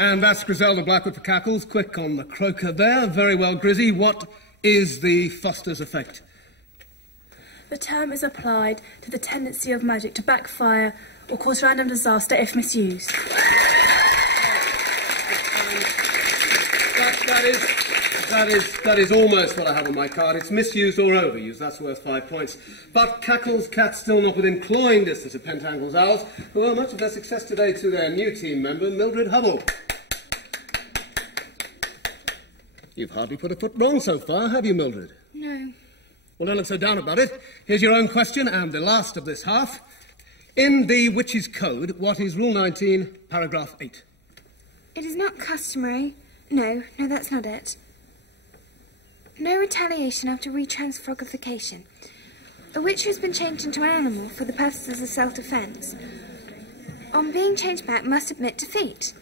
And that's Griselda Blackwood for Cackles. Quick on the croaker there. Very well, Grizzy. What is the Foster's effect? The term is applied to the tendency of magic to backfire or cause random disaster if misused. That is almost what I have on my card. It's misused or overused. That's worth 5 points. But Cackle's cat's still not within clawing distance of Pentangle's owls, who owe much of their success today to their new team member, Mildred Hubble. You've hardly put a foot wrong so far, have you, Mildred? No. Well, don't look so down about it. Here's your own question, and the last of this half. In the Witch's Code, what is Rule 19, Paragraph 8? It is not customary. No, that's not it. No retaliation after retransfogrification. A witch who has been changed into an animal for the purposes of self-defence, on being changed back, must admit defeat.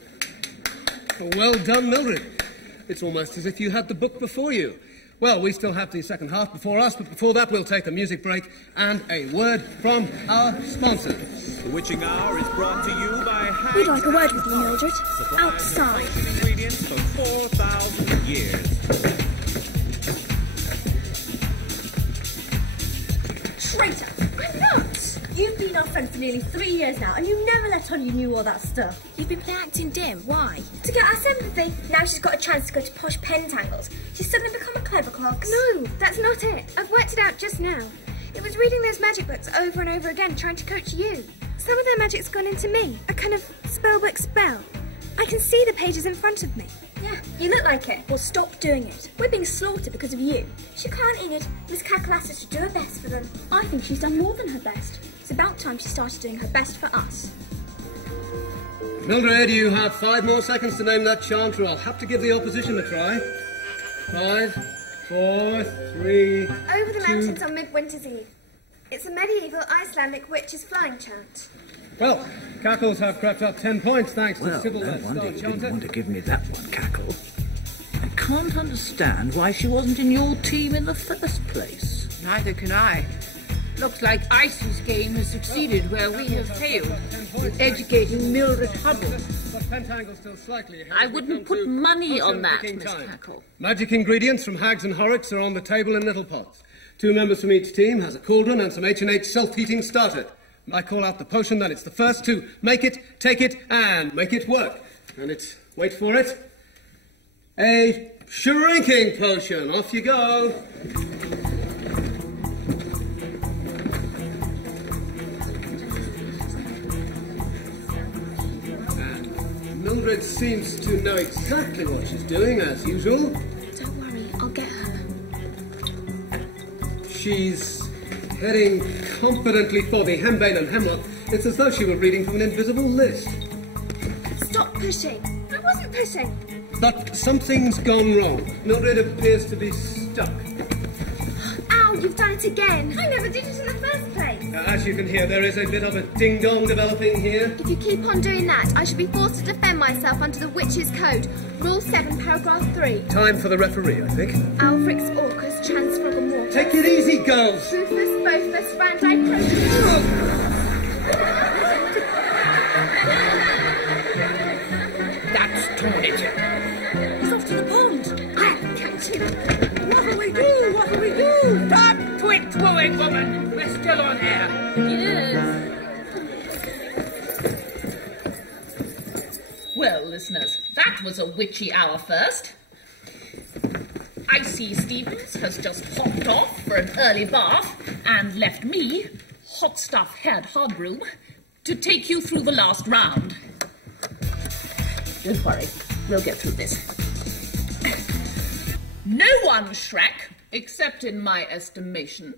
Well done, Mildred. It's almost as if you had the book before you. Well, we still have the second half before us, but before that we'll take a music break and a word from our sponsors. The Witching Hour is brought to you by Hags. We'd like a word with you, Mildred. Outside. Ingredients for 4,000 years. Traitor! I'm not! You've been our friend for nearly 3 years now, and you never let on you knew all that stuff. You've been acting dim. Why? To get our sympathy. Now she's got a chance to go to posh Pentangles. She's suddenly become a clever clox. No, that's not it. I've worked it out just now. It was reading those magic books over and over again, trying to coach you. Some of their magic's gone into me. A kind of spellbook spell. I can see the pages in front of me. Yeah, you look like it. Well, stop doing it. We're being slaughtered because of you. She can't, Enid. Miss Cackle asked us to do her best for them. I think she's done more than her best. It's about time she started doing her best for us. Mildred, you have 5 more seconds to name that chant, or I'll have to give the opposition a try. 5, 4, 3, Over the 2... mountains on Midwinter's Eve. It's a medieval Icelandic witch's flying chant. Well, Cackles have crept up 10 points thanks to Sybil no wonder you Chanter. didn't want to give me that one, Cackle. I can't understand why she wasn't in your team in the first place. Neither can I. Looks like Icy's game has succeeded where we have failed with educating Mildred Hubble. I wouldn't put money on that, Miss Cackle. Magic ingredients from Hags and Horrocks are on the table in little pots. 2 members from each team has a cauldron and some H&H self-heating starter. I call out the potion, then it's the first to make it, take it, and make it work. And it's, wait for it, a shrinking potion. Off you go. And Mildred seems to know exactly what she's doing, as usual. Don't worry, I'll get her. She's heading confidently for the henbane and hemlock. It's as though she were reading from an invisible list. Stop pushing. I wasn't pushing. But something's gone wrong. Mildred appears to be stuck. Ow, you've done it again. I never did it in the first place. As you can hear, there is a bit of a ding-dong developing here. If you keep on doing that, I shall be forced to defend myself under the Witch's Code. Rule 7, Paragraph 3. Time for the referee, I think. Alfrix Orcus, Transfrogger. Take it easy, girls. Rufus, Bothus, Van Dyke, That's torn it. He's off to the pond. I'll catch him. What'll we do? What'll we do? Stop twit-twooing, woman. We're still on air. Yes. Well, listeners, that was a witchy hour first. Icy Stevens has just hopped off for an early bath and left me, hot stuff head Hardbroom, to take you through the last round. Don't worry, we'll get through this. No one shrank, except in my estimation,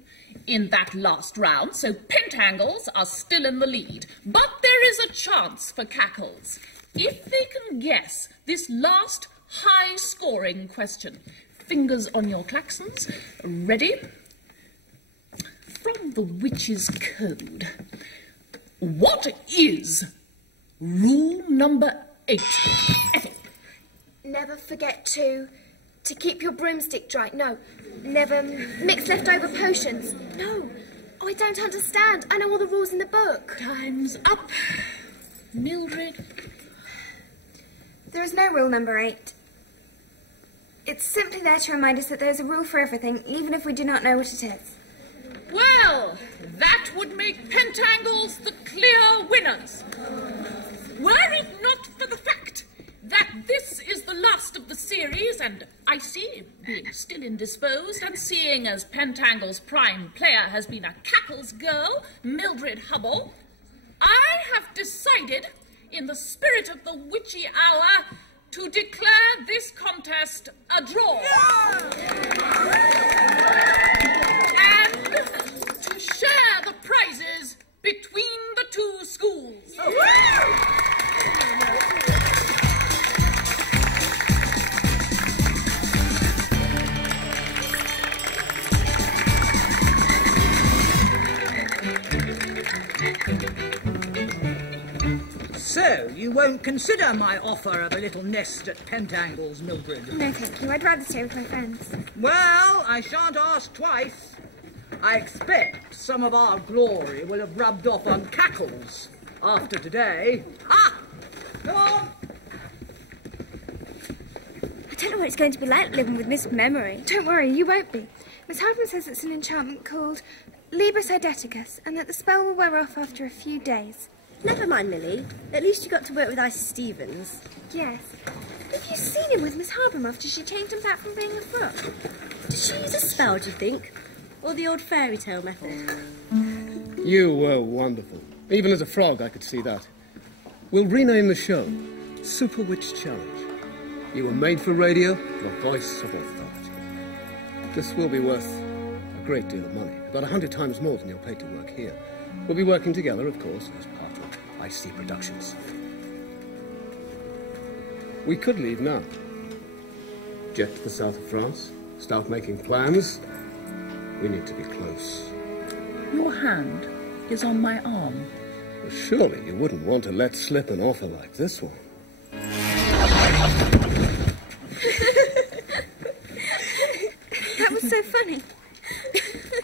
in that last round, so Pentangles are still in the lead. But there is a chance for Cackles. If they can guess this last high-scoring question. Fingers on your klaxons. Ready? From the Witch's Code. What is rule number 8? Ethel. Never forget to keep your broomstick dry. No, never mix leftover potions. No, I don't understand. I know all the rules in the book. Time's up. Mildred. The There is no rule number 8. It's simply there to remind us that there is a rule for everything, even if we do not know what it is. Well, that would make Pentangles the clear winners. Were it not for the fact that this is the last of the series, and Icy, being still indisposed, and seeing as Pentangles' prime player has been a Cackles girl, Mildred Hubble, I have decided, in the spirit of the witchy hour, to declare this contest a draw. And to share the prizes between the two schools. So, you won't consider my offer of a little nest at Pentangles, Mildred? No, thank you. I'd rather stay with my friends. Well, I shan't ask twice. I expect some of our glory will have rubbed off on Cackles after today. Ah! Go on! I don't know what it's going to be like living with Miss Memory. Don't worry, you won't be. Miss Hardman says it's an enchantment called Libus Eideticus, and that the spell will wear off after a few days. Never mind, Millie. At least you got to work with Icy Stevens. Yes. Have you seen him with Miss Hardman after she changed him back from being a crook? Did she use a spell, do you think? Or the old fairy tale method? You were wonderful. Even as a frog, I could see that. We'll rename the show Super Witch Challenge. You were made for radio, the voice of authority. This will be worth a great deal of money, about 100 times more than you're paid to work here. We'll be working together, of course, as part of Icy Productions. We could leave now. Jet to the south of France, start making plans. We need to be close. Your hand is on my arm. Well, surely you wouldn't want to let slip an offer like this one. That was so funny.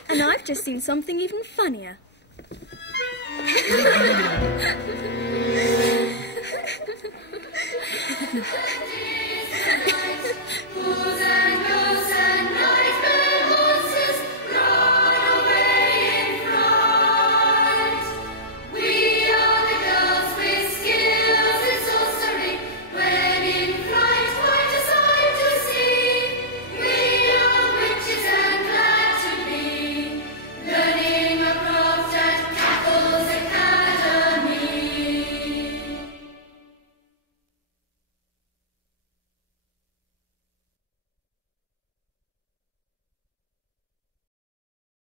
And I've just seen something even funnier.